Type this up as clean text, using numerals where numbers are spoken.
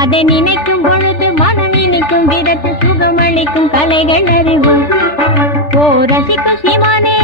அதை நினைக்கும் பொழுது மனம் இனிக்கும் விதத்து சுகமளிக்கும் கலைகள் அறிவோம். ஓ ரசிக்கும் சீமானே